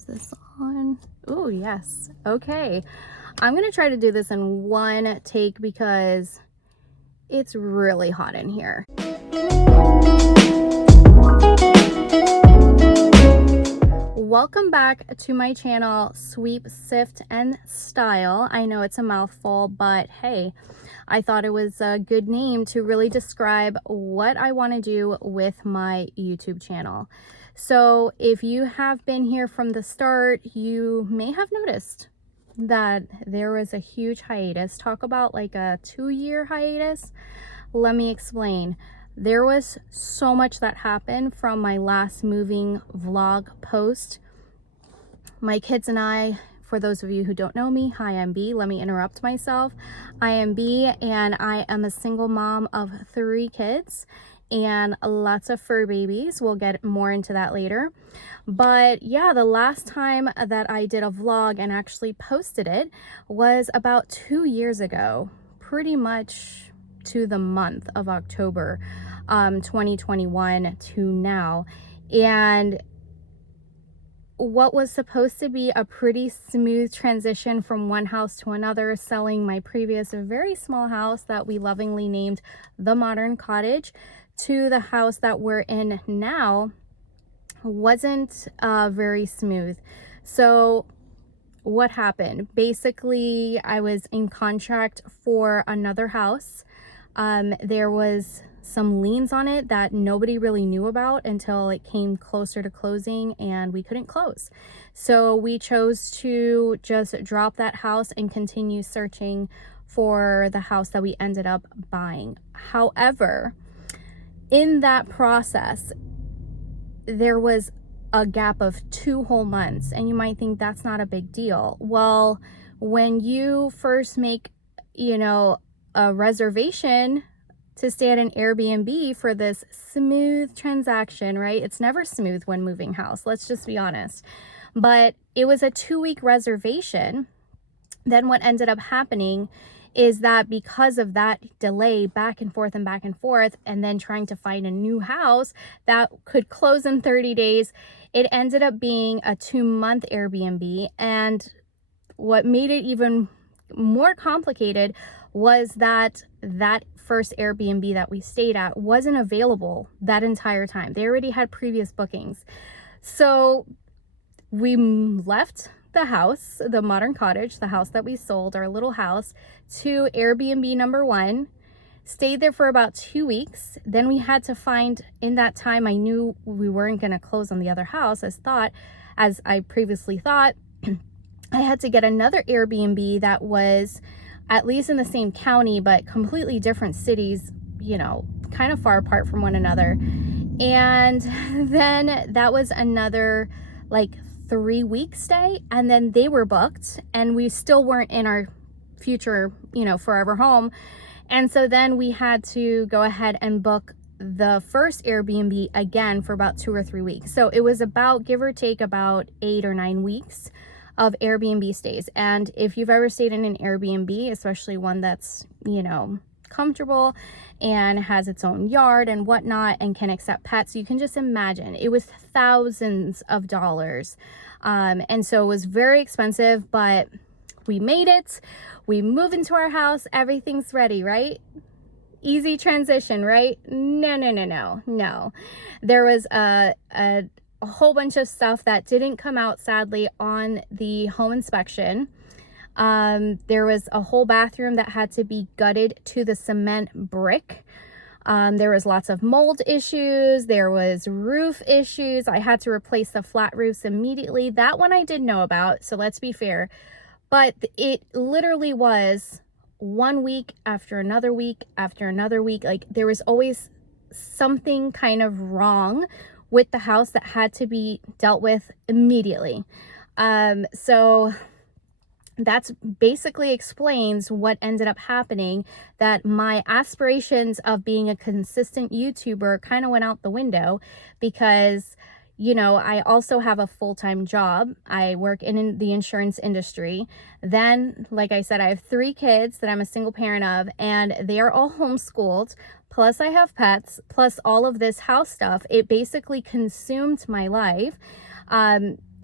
Is this on? Oh, yes. Okay. I'm going to try to do this in one take because it's really hot in here. Welcome back to my channel, Sweep, Sift, and Style. I know it's a mouthful, but hey, I thought it was a good name to really describe what I want to do with my YouTube channel. So if you have been here from the start, you may have noticed that there was a huge hiatus. Talk about like a 2-year hiatus. Let me explain. There was so much that happened from my last moving vlog post. My kids and I, for those of you who don't know me, hi, I'm B. Let me interrupt myself. I am B, and I am a single mom of 3 kids and lots of fur babies. We'll get more into that later. But yeah, the last time that I did a vlog and actually posted it was about 2 years ago, pretty much to the month of October 2021 to now. And what was supposed to be a pretty smooth transition from one house to another, selling my previous very small house that we lovingly named the Modern Cottage, to the house that we're in now, wasn't very smooth. So what happened? Basically, I was in contract for another house. There was some liens on it that nobody really knew about until it came closer to closing and we couldn't close. So we chose to just drop that house and continue searching for the house that we ended up buying. However, in that process, there was a gap of 2 whole months, and you might think that's not a big deal. Well, when you first make, a reservation to stay at an Airbnb for this smooth transaction, right? It's never smooth when moving house, let's just be honest. But it was a 2-week reservation. Then what ended up happening is that because of that delay back and forth, and then trying to find a new house that could close in 30 days, it ended up being a 2-month Airbnb. And what made it even more complicated was that first Airbnb that we stayed at wasn't available that entire time. They already had previous bookings. So we left the house, the Modern Cottage, the house that we sold, our little house, to Airbnb number 1, stayed there for about 2 weeks. Then we had to find, in that time, I knew we weren't going to close on the other house as I previously thought. I had to get another Airbnb that was at least in the same county, but completely different cities, kind of far apart from one another. And then that was another like 3-week stay, and then they were booked and we still weren't in our future, forever home. And so then we had to go ahead and book the first Airbnb again for about 2 or 3 weeks. So it was about, give or take, about 8 or 9 weeks of Airbnb stays. And if you've ever stayed in an Airbnb, especially one that's, comfortable and has its own yard and whatnot and can accept pets, you can just imagine it was thousands of dollars. And so it was very expensive, but we made it. We move into our house. Everything's ready, right? Easy transition, right? No. There was a whole bunch of stuff that didn't come out, sadly, on the home inspection. There was a whole bathroom that had to be gutted to the cement brick. There was lots of mold issues. There was roof issues. I had to replace the flat roofs immediately. That one I did know about, so let's be fair. But it literally was 1 week after another week after another week. Like, there was always something kind of wrong with the house that had to be dealt with immediately. So that's basically explains what ended up happening, that my aspirations of being a consistent YouTuber kind of went out the window because, I also have a full-time job. I work in the insurance industry. Then, like I said, I have 3 kids that I'm a single parent of, and they are all homeschooled. Plus I have pets, plus all of this house stuff. It basically consumed my life.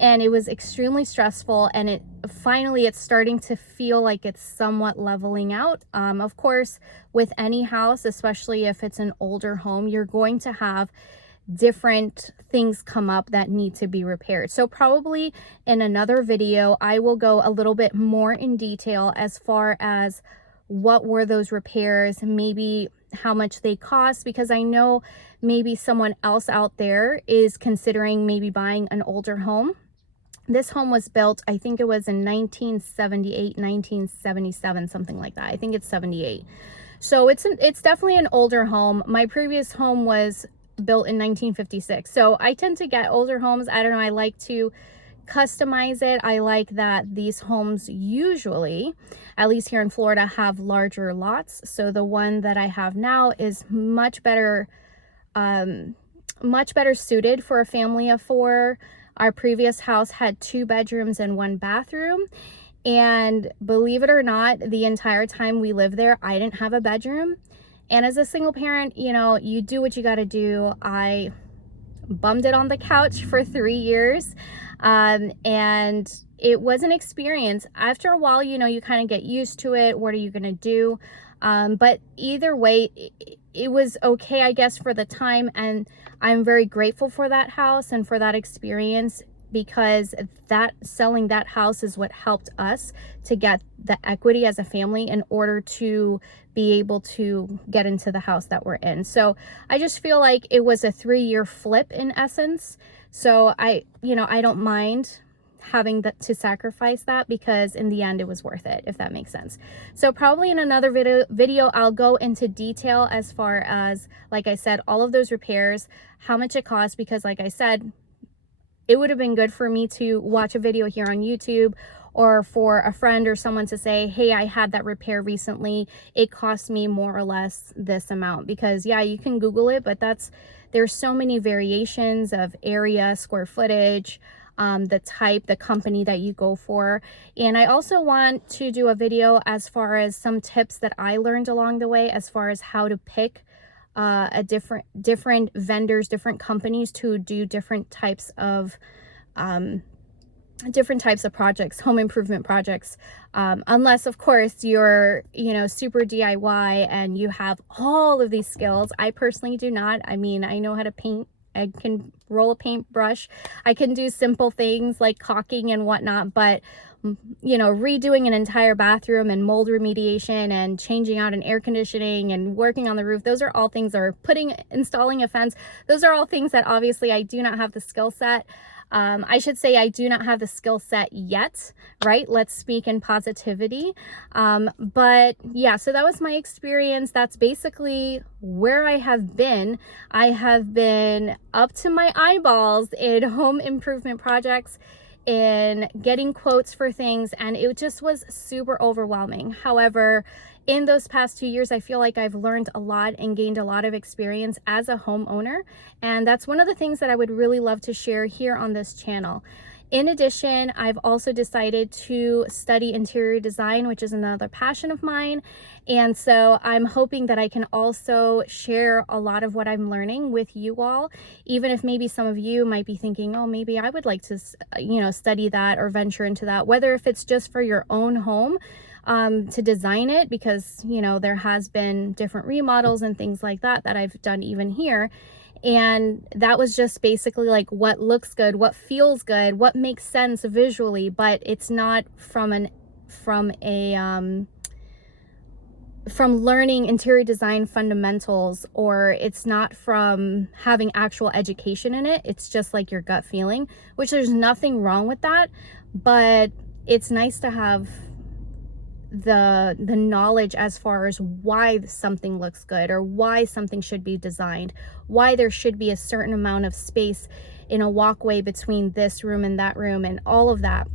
and it was extremely stressful, and it's starting to feel like it's somewhat leveling out. Of course, with any house, especially if it's an older home, you're going to have different things come up that need to be repaired. So probably in another video, I will go a little bit more in detail as far as what were those repairs, maybe how much they cost, because I know maybe someone else out there is considering maybe buying an older home. This home was built, I think it was in 1978, 1977, something like that. I think it's 78. So it's definitely an older home. My previous home was built in 1956. So I tend to get older homes. I don't know, I like to customize it. I like that these homes usually, at least here in Florida, have larger lots. So the one that I have now is much better suited for a family of 4. Our previous house had 2 bedrooms and 1 bathroom. And believe it or not, the entire time we lived there, I didn't have a bedroom. And as a single parent, you know, you do what you got to do. I bummed it on the couch for 3 years. And it was an experience. After a while, you know, you kind of get used to it. What are you going to do? But either way, it was okay, I guess, for the time. And I'm very grateful for that house and for that experience, because selling that house is what helped us to get the equity as a family in order to be able to get into the house that we're in. So I just feel like it was a 3-year flip in essence. So I don't mind having to sacrifice that, because in the end it was worth it, if that makes sense. So probably in another video I'll go into detail as far as, like I said, all of those repairs, how much it costs, because like I said, it would have been good for me to watch a video here on YouTube, or for a friend or someone to say, hey, I had that repair recently. It cost me more or less this amount. Because yeah, you can Google it, but there's so many variations of area, square footage, the type, the company that you go for. And I also want to do a video as far as some tips that I learned along the way, as far as how to pick different vendors, different companies to do different types of projects, home improvement projects, unless of course you're, you know, super DIY and you have all of these skills. I personally do not. I mean, I know how to paint. I can roll a paintbrush. I can do simple things like caulking and whatnot, but you know, redoing an entire bathroom and mold remediation and changing out an air conditioning and working on the roof, those are all things, or installing a fence, those are all things that obviously I do not have the skill set. I should say I do not have the skill set yet, right? Let's speak in positivity. But yeah, so that was my experience. That's basically where I have been. I have been up to my eyeballs in home improvement projects, in getting quotes for things, and it just was super overwhelming. However, in those past 2 years, I feel like I've learned a lot and gained a lot of experience as a homeowner, and that's one of the things that I would really love to share here on this channel. In addition, I've also decided to study interior design, which is another passion of mine. And so I'm hoping that I can also share a lot of what I'm learning with you all, even if maybe some of you might be thinking, oh, maybe I would like to, you know, study that or venture into that, whether if it's just for your own home, to design it, because, you know, there has been different remodels and things like that I've done even here. And that was just basically like what looks good, what feels good, what makes sense visually, but it's not from learning interior design fundamentals, or it's not from having actual education in it. It's just like your gut feeling, which there's nothing wrong with that, but it's nice to have the knowledge as far as why something looks good, or why something should be designed, why there should be a certain amount of space in a walkway between this room and that room, and all of that.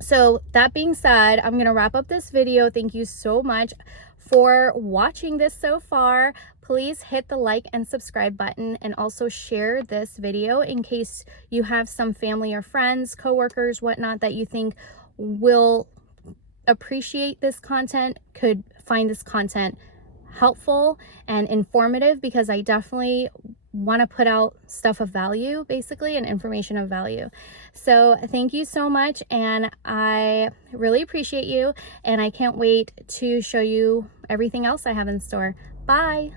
So that being said, I'm going to wrap up this video. Thank you so much for watching this so far. Please hit the like and subscribe button, and also share this video in case you have some family or friends, coworkers, whatnot, that you think will appreciate this content, could find this content helpful and informative, because I definitely want to put out stuff of value, basically, and information of value. So thank you so much, and I really appreciate you, and I can't wait to show you everything else I have in store. Bye.